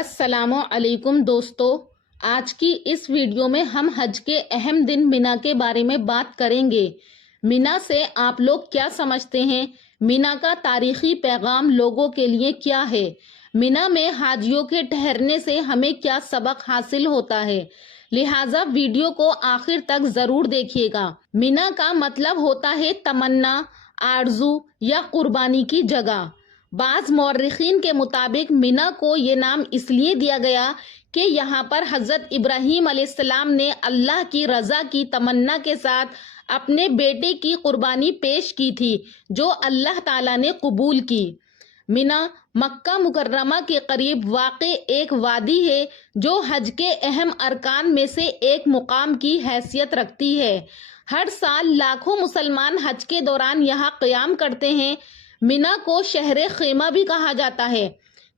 अस्सलाम अलैकुम दोस्तों, आज की इस वीडियो में हम हज के अहम दिन मिना के बारे में बात करेंगे। मिना से आप लोग क्या समझते हैं? मिना का तारीखी पैगाम लोगों के लिए क्या है? मिना में हाजियों के ठहरने से हमें क्या सबक हासिल होता है? लिहाजा वीडियो को आखिर तक जरूर देखिएगा। मिना का मतलब होता है तमन्ना, आरजू या कुर्बानी की जगह। बाज मौर्रिखीन के मुताबिक मिना को ये नाम इसलिए दिया गया कि यहाँ पर हजरत इब्राहीम अलैहिस्सलाम ने अल्लाह की रजा की तमन्ना के साथ अपने बेटे की कुर्बानी पेश की थी, जो अल्लाह ताला ने कबूल की। मिना मक्का मुकर्रमा के करीब वाक़े एक वादी है जो हज के अहम अरकान में से एक मुकाम की हैसियत रखती है। हर साल लाखों मुसलमान हज के दौरान यहाँ क़याम करते हैं। मिना को शहर खेमा भी कहा जाता है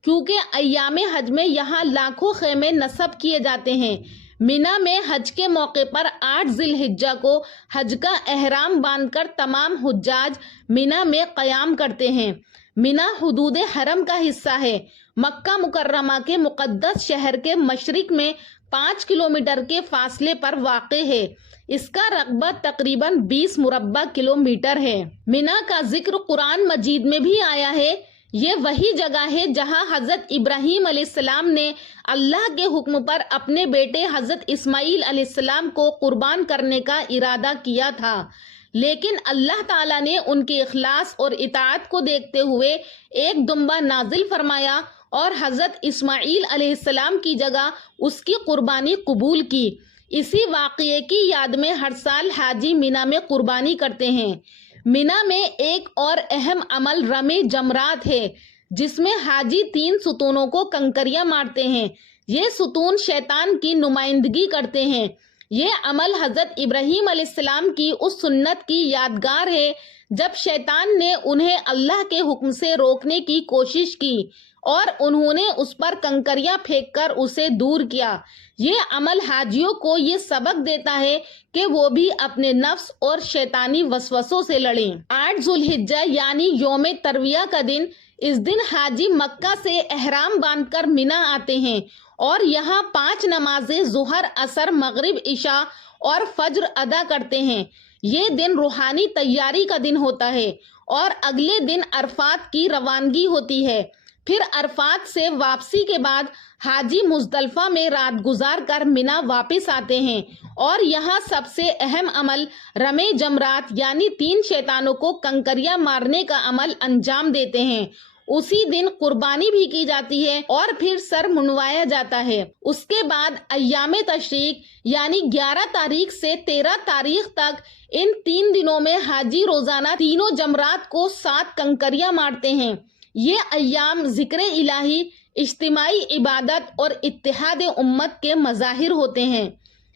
क्योंकि अय्यामे हज में यहाँ लाखों खेमे नस्ब किए जाते हैं। मिना में हज के मौके पर 8 जिलहिज्जा को हज का एहराम बांधकर तमाम हुज्जाज मिना में क़याम करते हैं। मिना हुदूद हरम का हिस्सा है। मक्का मुकर्रमा के मुक़द्दस शहर के मशरिक में 5 किलोमीटर के फासले पर वाक़े है। इसका रकबा तकरीबन 20 मुरब्बा किलोमीटर है। मिना का जिक्र कुरान मजीद में भी आया है। ये वही जगह है जहां हजरत इब्राहीम अलैहिस्सलाम ने अल्लाह के हुक्म पर अपने बेटे हजरत इस्माइल अलैहिस्सलाम को कुर्बान करने का इरादा किया था, लेकिन अल्लाह ताला ने उनके इखलास और इताअत को देखते हुए एक दुम्बा नाजिल फरमाया और हजरत इस्माइल अलैहिस्सलाम की जगह उसकी कुर्बानी कबूल की। इसी वाक़ये की याद में हर साल हाजी मिना में कुर्बानी करते हैं। मिना में एक और अहम अमल रमे जमरात है, जिसमें हाजी 3 सुतूनों को कंकरियां मारते हैं। ये सुतून शैतान की नुमाइंदगी करते हैं। ये अमल हजरत इब्राहीम अलैहिस्सलाम की उस सुन्नत की यादगार है जब शैतान ने उन्हें अल्लाह के हुक्म से रोकने की कोशिश की और उन्होंने उस पर कंकरियां फेंककर उसे दूर किया। ये अमल हाजियों को ये सबक देता है कि वो भी अपने नफ्स और शैतानी वसवसों से लड़ें। 8 जुल्हिज्जा यानी यौम तरविया का दिन, इस दिन हाजी मक्का से एहराम बांधकर मिना आते हैं और यहाँ 5 नमाजें ज़ुहर, असर, मगरिब, इशा और फज्र अदा करते हैं। ये दिन रूहानी तैयारी का दिन होता है और अगले दिन अरफात की रवानगी होती है। फिर अरफात से वापसी के बाद हाजी मुज़दलिफ़ा में रात गुजार कर मिना वापस आते हैं और यहाँ सबसे अहम अमल रमे जमरात यानी 3 शैतानों को कंकरियां मारने का अमल अंजाम देते हैं। उसी दिन कुर्बानी भी की जाती है और फिर सर मुंडवाया जाता है। उसके बाद अय्यामे तशरीक यानी 11 तारीख से 13 तारीख तक इन 3 दिनों में हाजी रोजाना तीनों जमरात को 7 कंकरियां मारते हैं। ये अय्याम जिक्र इलाही, इज्तिमाई इबादत और इत्तिहाद उम्मत के मज़ाहिर होते हैं।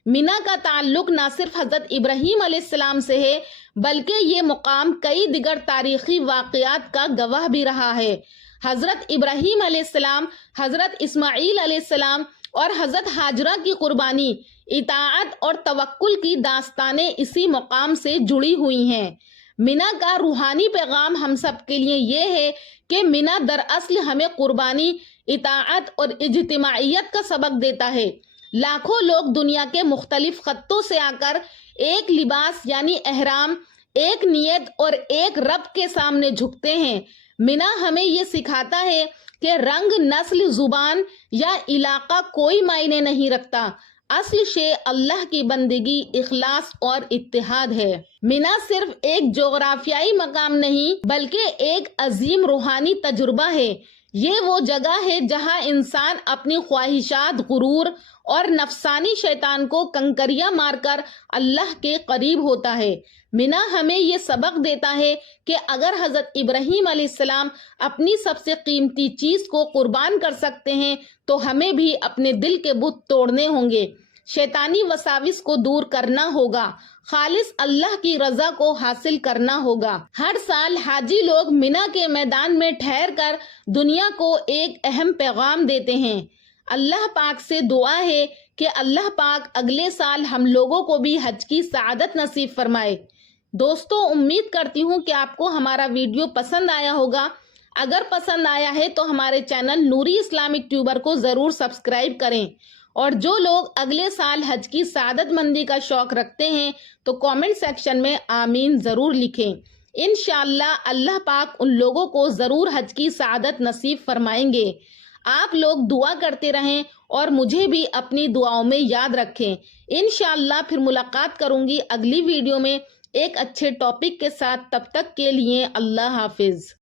मिना का ताल्लुक न सिर्फ हजरत इब्राहीम अलैहिस्सलाम से है, बल्कि ये मुकाम कई दिगर तारीखी वाक़यात का गवाह भी रहा है। हजरत इब्राहीम अलैहिस्सलाम, हजरत इस्माइल अलैहिस्सलाम और हजरत हाजरा की कुर्बानी, इताअत और तवक्कुल की दास्तानें इसी मुकाम से जुड़ी हुई हैं। मिना का रूहानी पैगाम हम सब के लिए ये है कि मिना दरअसल हमें कुर्बानी, इताअत और इज्तिमाइयत का सबक देता है। लाखों लोग दुनिया के मुख्तलिफ खत्तों से आकर एक लिबास यानी एहराम, एक नियत और एक रब के सामने झुकते हैं। मिना हमें ये सिखाता है कि रंग, नस्ल, जुबान या इलाका कोई मायने नहीं रखता। असल शे अल्लाह की बंदगी, इखलास और इत्तिहाद है। मिना सिर्फ एक जोग्राफियाई मकाम नहीं बल्कि एक अजीम रूहानी तजुर्बा है। ये वो जगह है जहां इंसान अपनी ख्वाहिशात, गुरूर और नफसानी शैतान को कंकरियां मारकर अल्लाह के करीब होता है। मिना हमें ये सबक देता है कि अगर हजरत इब्राहीम अलैहिस्सलाम अपनी सबसे कीमती चीज को कुर्बान कर सकते हैं तो हमें भी अपने दिल के बुत तोड़ने होंगे, शैतानी वसाविस को दूर करना होगा, खालिस अल्लाह की रजा को हासिल करना होगा। हर साल हाजी लोग मिना के मैदान में ठहर कर दुनिया को एक अहम पैगाम देते हैं। अल्लाह पाक से दुआ है कि अल्लाह पाक अगले साल हम लोगों को भी हज की सआदत नसीब फरमाए। दोस्तों, उम्मीद करती हूँ कि आपको हमारा वीडियो पसंद आया होगा। اگر پسند آیا ہے تو ہمارے چینل نوری اسلامک ٹیوبر کو ضرور سبسکرائب کریں، اور جو لوگ اگلے سال حج کی سعادت مندی کا شوق رکھتے ہیں تو کامنٹ سیکشن میں آمین ضرور لکھیں۔ انشاءاللہ اللہ پاک ان لوگوں کو ضرور حج کی سعادت نصیب فرمائیں گے۔ آپ لوگ دعا کرتے رہیں اور مجھے بھی اپنی دعاؤں میں یاد رکھیں۔ انشاءاللہ پھر ملاقات کروں گی اگلی ویڈیو میں ایک اچھے ٹاپک کے ساتھ۔ تب تک کے لیے اللہ حافظ۔